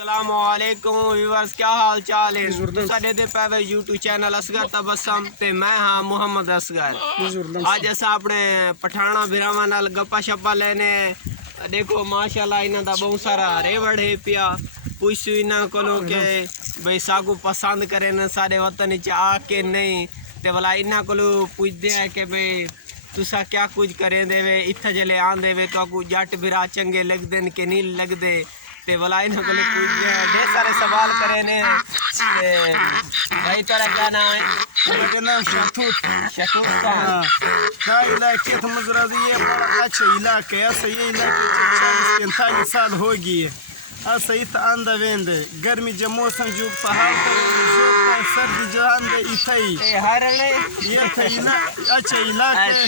السلام علیکم ویورز، کیا حال چال ہے؟ ساڈے دے پے یوٹیوب چینل اصغر تبسم تے میں ہاں محمد اصغر۔ اج اساں اپنے پٹھانا بھراواں نال گپا شپا لینے۔ دیکھو ماشاءاللہ انہاں دا بہت سارا ریوڑ ہے پیا، پوچھو انہاں کولوں کہ بھئی ساکو پسند کرن سارے وطن وچ آ کے نہیں تے بلا انہاں کولوں پوچھدے ہیں کہ بھئی تسا کیا کچھ کریں دے وے اتھا جلے آندے وے تو کو جٹ بھرا چنگے لگدے کہ نہیں لگدے تے بلا انہاں کولوں پوچھدے ہیں، ڈھیر سارے سوال کرے نے۔ بھائی تیرا کیا نام ہے؟ میرا نام شاتوت شکوت خان۔ دا علاقے تو مزرازی یہ بڑا اچھا علاقہ ہے۔ ایسا یہ علاقے 40-45 سال ہو گئی ہے۔ ایسا یہ آندہ ویندے گرمی جو موسم جو پہاڑ پر سردی جو آندہ اتھائی یہ تھائی نا اچھا علاقہ ہے۔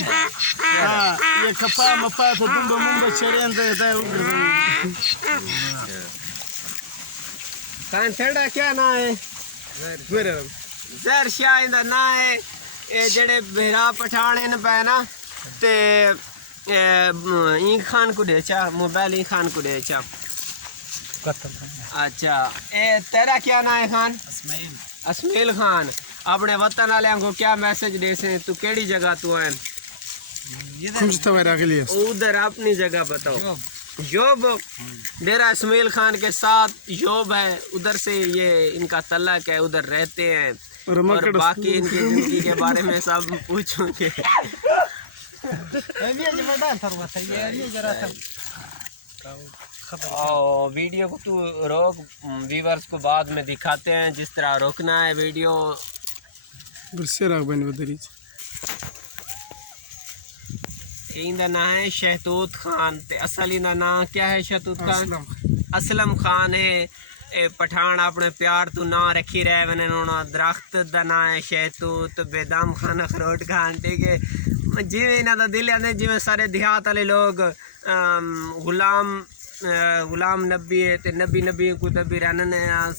ہاں یہ کپا مپا تو دنبا منبا چریندے دے خان تھیڑا کیا نام ہے؟ زہر شاہ اندہ نام ہے۔ اے جڑے بہرا پٹھانے ن پہ نا تے این خان کو ڈیچا موبائل این خان کو ڈیچا۔ اچھا اے تیرا کیا نام ہے خان؟ اسماعیل خان۔ اپنے وطن والوں کو کیا میسج دے سے؟ تو کیڑی جگہ تو ہے؟ ادھر اپنی جگہ بتاؤ۔ جوب ڈیرہ اسماعیل خان کے ساتھ جوب ہے، ادھر سے یہ ان کا تعلق ہے، ادھر رہتے ہیں اور باقی ان کی زندگی کے بارے میں سب پوچھوں گے۔ ویڈیو کو تو روک، ویورز کو بعد میں دکھاتے ہیں جس طرح روکنا ہے ویڈیو۔ ان دا نام ہے شہتوت خان تے اصل ان دا نام کیا ہے؟ شہتوت خان اسلم خان ہے۔ اے پٹھان اپنے پیار تو نام رکھی رہے ونے انہوں درخت دا نام ہے شہتوت بیدام خان اخروٹ خان، ٹھیک ہے؟ جیویں انہاں دا دل ہے جیویں سارے دیہات والے لوگ غلام نبی ہے تے نبی کو نبی رہنے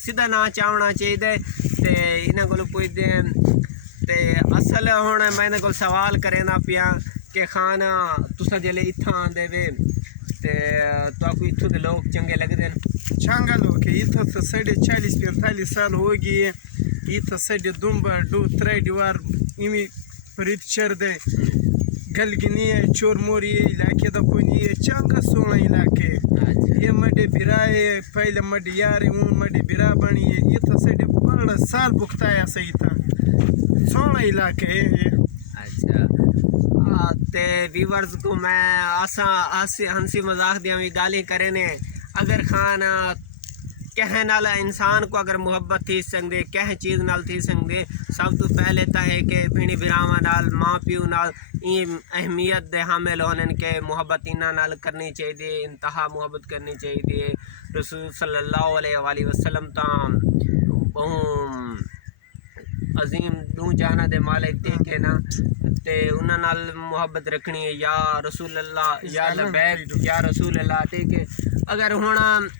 سیدھا نام چاہنا چاہیے تے انہاں کولوں پوچھدے ہیں تے اصل ہن میں انہاں کول سوال کرنا پیا کہ خان تسا جلے اتھاں آندے وے تے تو کو اتھوں دے لوگ چنگے لگدے ہیں؟ چنگا لوگ ہے اتھا تو 40-45 سال ہو گئی ہے۔ اتھا سڈے دنبا ڈو ترے دیوار امی پریت چر دے گلگنی ہے چور موری ہے علاقے دا کوئی نہیں ہے، چنگا سونا علاقے ہے۔ یہ مڈے برا ہے، پہلے مڈے یار ہے اون مڈے برا بنی ہے۔ اتھا سڈے بڑا سال بکتا ہے ایسا اتھا سونا علاقہ ہے یہ۔ اچھا تے ویورز کو میں ہنسی مذاق دیاں بھی گالی کرے نے، اگر خان کہیں نال انسان کو اگر محبت تھی سکدے کہیں چیز نال تھی سکدے سب تو پہلے تا ہے کہ بھینی بھراواں نال ماں پیو نال این اہمیت دے حامل ہونے کہ محبت انہاں نال کرنی چاہیے، انتہا محبت کرنی چاہیے۔ رسول صلی اللہ علیہ وآلہ وسلم تاں عظیم دو جہاں دے مالک تے کہ نا تے انہاں نال محبت رکھنی ہے، یا رسول اللہ یا لبیک یا رسول اللہ، ٹھیک ہے؟ اگر ہن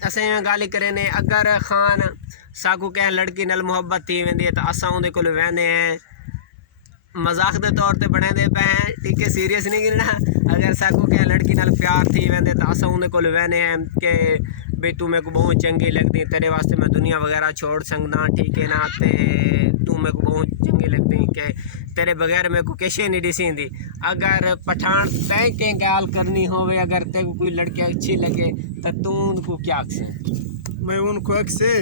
اسیں گل کرے نے اگر خان ساکو کہیں لڑکی نال محبت تھی ویندی ہے تو اساں اون دے کول ویندے ہیں مذاق دے طور تے بنے دے پے ہیں، ٹھیک ہے؟ سیریس نہیں گرنا۔ اگر ساکو کہیں لڑکی نال پیار تھی ویندے تو اساں اون دے کول ویندے ہیں کہ بھئی تو میرے کو بہت چنگی لگدی، تیرے واسطے میں دنیا وغیرہ چھوڑ سکدا، ٹھیک ہے نا؟ تے تو میرے کو بہت چنگی لگدی کہ تیرے بغیر میرے کو کشے نہیں ڈسیندی۔ اگر پٹھان تے کہ گال کرنی ہوئے اگر تے کو کوئی لڑکی اچھی لگے تو تو ان کو کیا اکسے؟ میں ان کو اکسے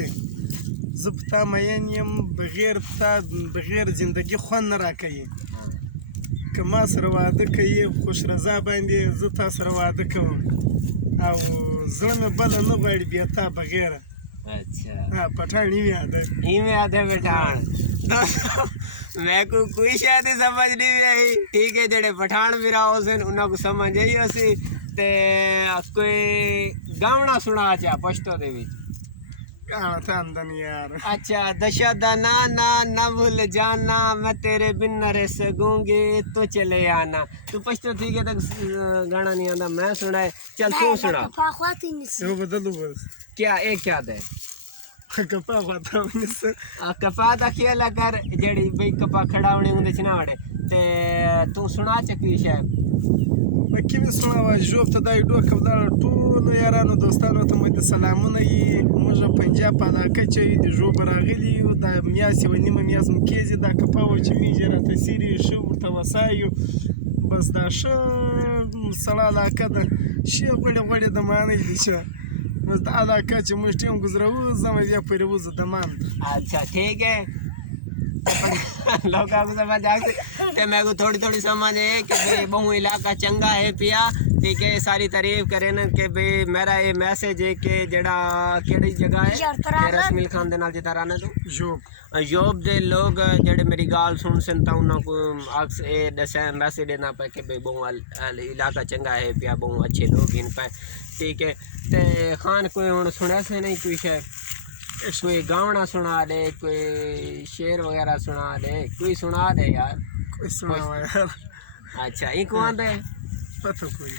زبتا مینیم بغیر زندگی خون نہ راکیے کہ ما سر وعده کیے خوش رضا باندې زه تا سره وعده کوم او زړه مې بله نه غواړي بیا تا بغیر۔ اچھا پٹھان ایویں آدھے پٹھان میں کو کوئی شاید سمجھ نہیں آئی، ٹھیک ہے؟ جڑے پٹھان بھی رہا سن انہوں کو سمجھ آئی ہو سی تے کوئی گاونا سنا چاہ پشتو دے وچ گانا تھا اندن یار۔ اچھا دشا دا نانا نہ بھول جانا میں تیرے بن نہ رہ سکوں گی تو چلے آنا۔ تو پشتو ٹھیک ہے تک گانا نہیں آندا، میں سنا ہے، چل تو سنا وہ بدلو بس کیا اے کیا دے کپا پاتا کپا دا کھیلا کر جڑی بھئی کپا کھڑا ہونے ہوں دے چنا وڑے تے تو سنا چکی شاید مکی می سنا جوب ته دای ډوک دا ټول یارانو دوستانو ته مې د سلامونه یې موږ پنجاب پنجاب علاقه چې د ژوبه راغلي یو دا میاس یوه نیمه میاس مو کېږي دا کپه وه چې میږي راته څیرې ښه ورته وسایو بس دا ښه سړه علاقه ده ښې غوړې غوړې د مانۍ دي چې بس دا علاقه چې موږ ټیم گزرو زمه بیا پورې وځو دمان اچھا ٹھیک ہے لوگوں کو سمجھ آ تے میں کو تھوڑی تھوڑی سمجھ ہے کہ بھئی بہو علاقہ چنگا ہے پیا ٹھیک ہے ساری تعریف کریں کہ بھئی میرا یہ میسج ہے کہ جڑا کیڑی جگہ ہے رسمیل خان دے نال جتا رہنا تو یوب دے لوگ جڑے میری گال سن سن تا انہاں کو اکس اے دسیں میسج دینا پہ کہ بھئی بہو علاقہ چنگا ہے پیا بہو اچھے لوگ ان پہ ٹھیک ہے تے خان کوئی ہن سنے سے نہیں کوئی شے کوئی گاونا سنا دے کوئی شعر وغیرہ سنا دے کوئی سنا دے یار کوئی سناوا یار اچھا این کو آندے پتہ کوئی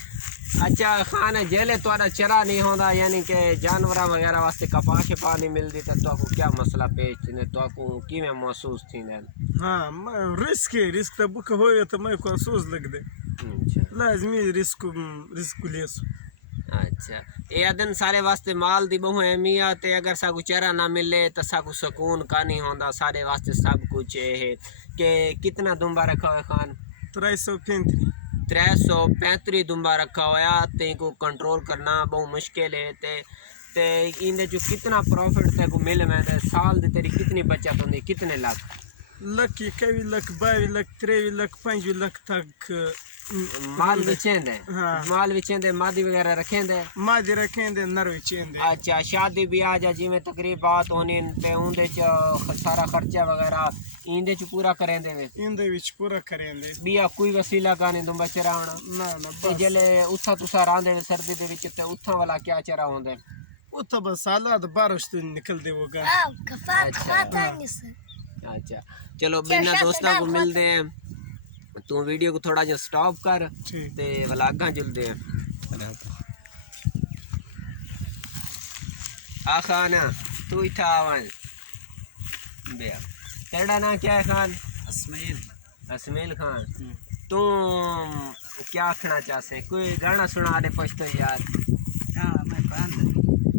اچھا خان جیلے تھوڑا چرا نہیں ہوندا یعنی کہ جانوراں وغیرہ واسطے کپاہ شپا نہیں ملدی تے تو کو کیا مسئلہ پیش تھیندے تو کو کیویں محسوس تھیندے ہاں رسک ته بک ہوئے تو میں کو افسوس لگ دے اچھا لازمی رسک لیسو اچھا اے دن سارے واسطے مال دی بہو اہمیت ہے اگر ساکو چرا نہ ملے تو ساکو سکون کا نہیں ہوندا سارے واسطے سب کچھ ہے کہ کتنا دمبا رکھا ہوا ہے خان 335 335 دمبا رکھا ہوا تے کو کنٹرول کرنا بہت مشکل ہے تے ایندے جو کتنا پروفٹ تے کو مل میں سال دی تیری کتنی بچت ہوندی کتنے لاکھ لک 21 لک 22 لک 23 لک 5 لک تک مال وچیندے مال وچیندے مادی وغیرہ رکھیندے مادی رکھیندے نر وچیندے اچھا شادی بیاہ جا جی میں تقریبات ہونی تے اوندے چ سارا خرچہ وغیرہ ایندے چ پورا کریندے وے ایندے وچ پورا کریندے بیا کوئی وسیلہ کا نہیں دمبا چرا ہونا نہ تے جلے اتھا تسا راندے سردی دے وچ تے اتھا والا کیا چرا ہوندے اتھا بس حالات بارش تو نکل دے وہ گا اچھا چلو بنا دوستاں کو ملتے ہیں تو ویڈیو کو تھوڑا جا سٹاپ کر تے ولاگاں جلدے ہیں خان تو ہی تھا آوان بیا تیرا نام کیا ہے خان اسمیل خان تو کیا آکھنا چاہتے ہیں کوئی گانا سنا دے پشتو یار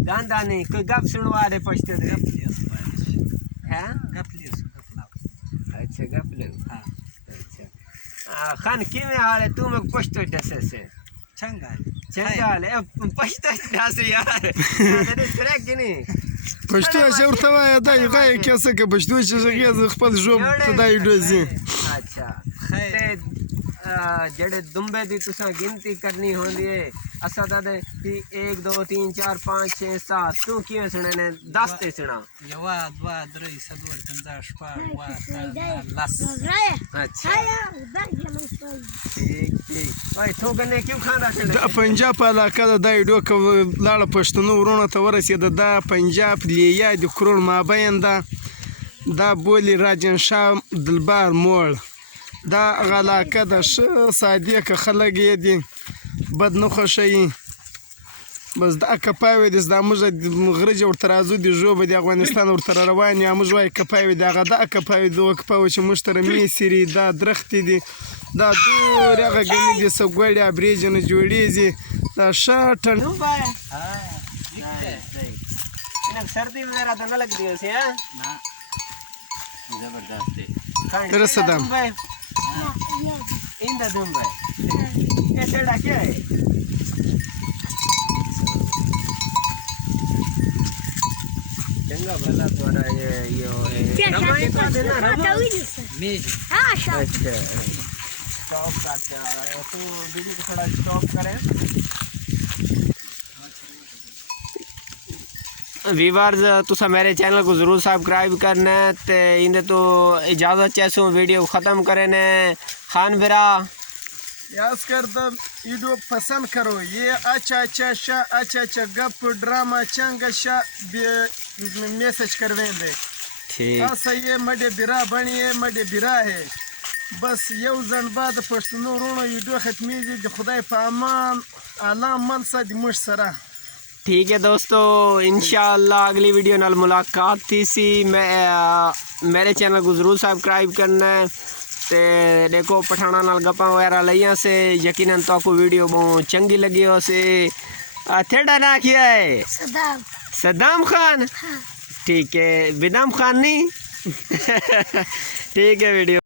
گاندہ نہیں کوئی گپ سنوا دے پشتو دے اچھا گپ لے خان کی میں حال ہے تو میں پشتو ڈسے سے چنگا حال ہے پشتو ڈسے یار سرک کی نہیں پښتو چې ورته وایه دا یو غایه کیسه که پښتو چې غږی خپل ژوب ته دا ډوزي اچھا جڑے دمبے دی تساں گنتی کرنی ہوندی ہے اسا دا دے 1 2 3 4 5 6 7 تو کیویں سنے نے 10 تے سنا 1 2 3 4 5 6 لس اچھا ٹھیک اوئے تو گنے کیوں کھانا چڑے دا پنجاب علاقه ده دا یو ډوکه لاړه پښتنو ورونه ته ورسېده دا پنجاب لیا د کرون مابین ده دا بولی راجن شاه دلبار موړ دا هغه علاقه ده ښه صادقه خلک یې دي بد نه خوښوي بس دا کپاوی دي دا موږ غرجه ورته راځو د ژوبه د افغانستان ورته را روان یو موږ وایو کپاوی د هغه دا کپاوی د کپاوی چې موږ ته میسري دا درختې دي دا دور هغه ګنې دي څه ګوړې ابریجې نه جوړېږي دا ښه ټن سردی وغیرہ تو نہ لگتی ہے اسے نا زبردست تیرا صدام ان دا دمبے یہ تیڑا کیا ہے چنگا بھلا تھوڑا یہ رمائی کا دینا رمائی اچھا سٹاپ کرتے ہیں تو ویڈیو کو تھوڑا سٹاپ کریں ویورز تسا میرے چینل کو ضرور سبسکرائب کرنا ہے تے اندے تو اجازت چاہسوں ویڈیو ختم کرنے خان برا یاز کردم ویڈیو پسند کرو یہ اچھا گپ ڈرامہ چنگ شا میسج کرویں دے ایسا یہ مڈے برا بنیے مڈے برا ہے بس یو زن بعد پښتنو ورونو ویڈیو ختمیږي د خدای په امان علام منصد مش سره ٹھیک ہے دوستو انشاءاللہ اگلی ویڈیو نال ملاقات تھی سی میرے چینل کو ضرور سبسکرائب کرنا ہے تے دیکھو پٹھانا نال گپاں وغیرہ لئیاں سے یقیناً تو کو ویڈیو بہت چنگی لگی ہو سے تھیڑا نا کیا ہے صدام خان ٹھیک ہے بدام خان نہیں ٹھیک ہے ویڈیو